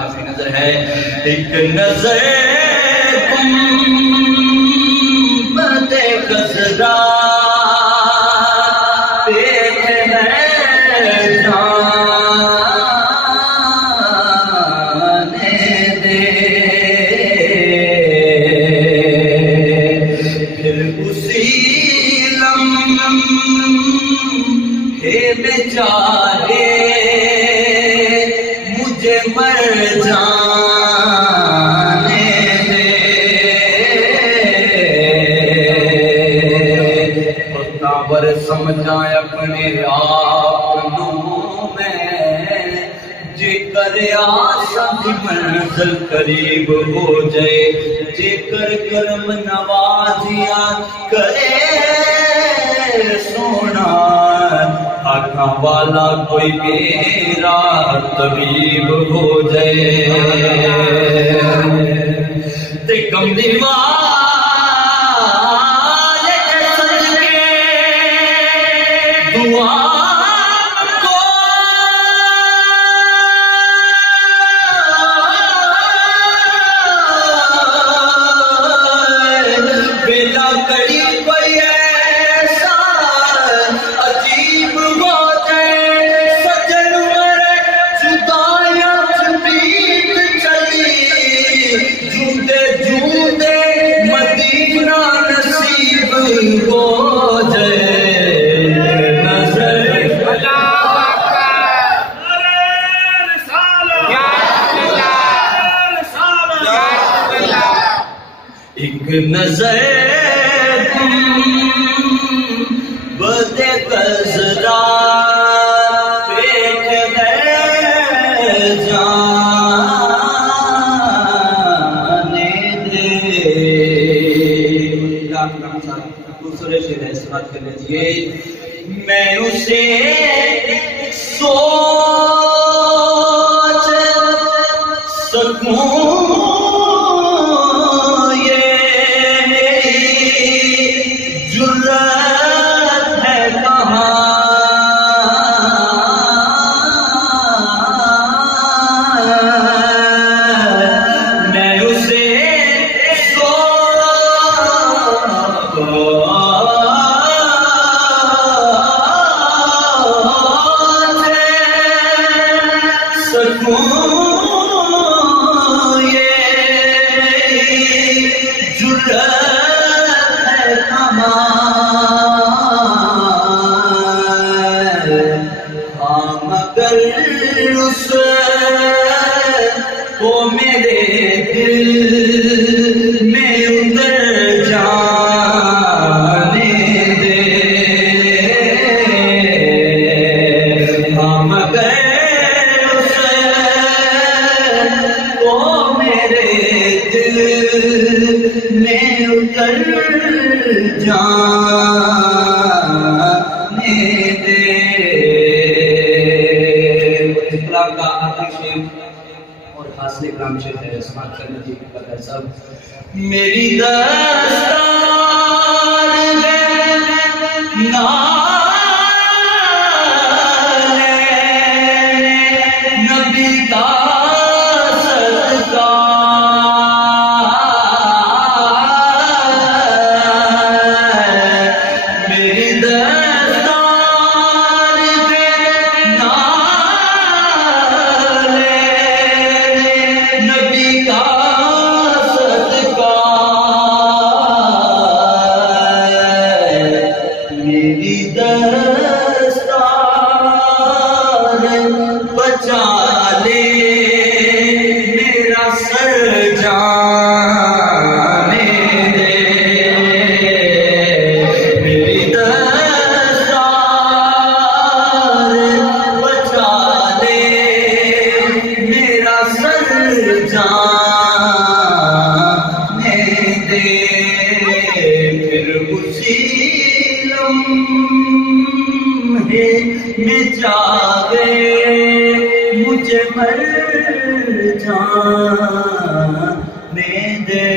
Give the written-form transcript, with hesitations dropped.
आपकी नजर है एक नजर बदे कजरा पेट है जाने दे फिर उसी लम्हे बेचारे मर जाने दे पर समझा अपने आप में जेकर आशा की मंजिल करीब हो जाए जेकर कर्म नवाजिया करे सोना आखा वाला कोई मेरा तबीब हो जाए ते कमली वाले के सदके दुआ को बेला करी पई एक नजर बदे कजरा पेट है जाने दे। दूसरे शेर है सुना कर लीजिए मैं उसे सोच सकूं वो मेरे दिल में उतर जाने दे हम गए उसे वो मेरे दिल में उतर जाने दे। कलाम का आखिरी शेर और हासिल कलाम शेर है समाप्त करना जी का सब मेरी दस्तार है नबी का सदका मेरी मेरी दस्तार बचा ले, मेरा सर जाने दे। मेरी दस्तार बचा ले, मेरा सर जाने दे। फिर उसी लम्हे में जागे मुझे मर जाने दे।